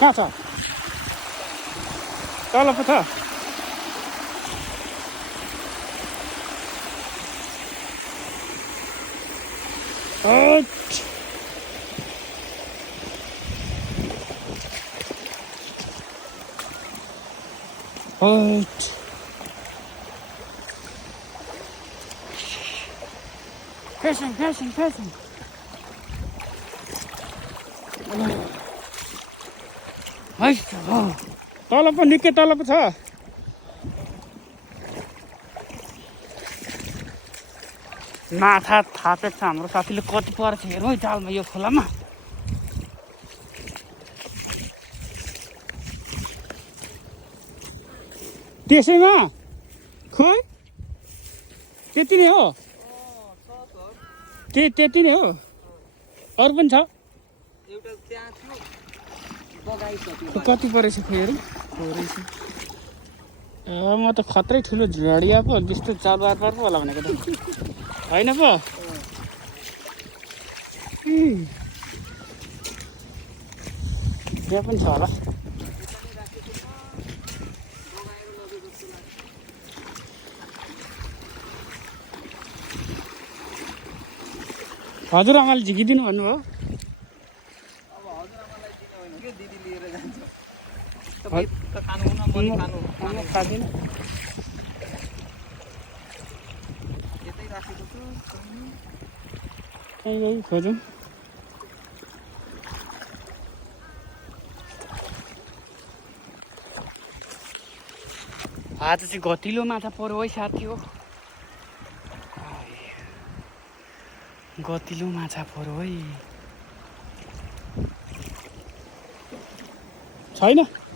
कहाँ छ तल पो छ Fishing. तल पो निकै तल पो छ माछा थापेको छ हाम्रो साथीले कति परेछ हेरौँ है जालमा यो खोलामा त्यसैमा खोइ त्यति नै हो त्यति नै हो अरू पनि छ कति परेछ खोइ हेरौँ म त खत्रै ठुलो झडिया पो त्यस्तो चारबार पो होला भनेको त होइन पो यहाँ पनि छ होला हजुरआमाले झिकिदिनु भन्नुभयो खाँदिनँ खोजौँ आज चाहिँ गतिलो माछा पर्यो है साथी हो गतिलो माछा पर्यो है छैन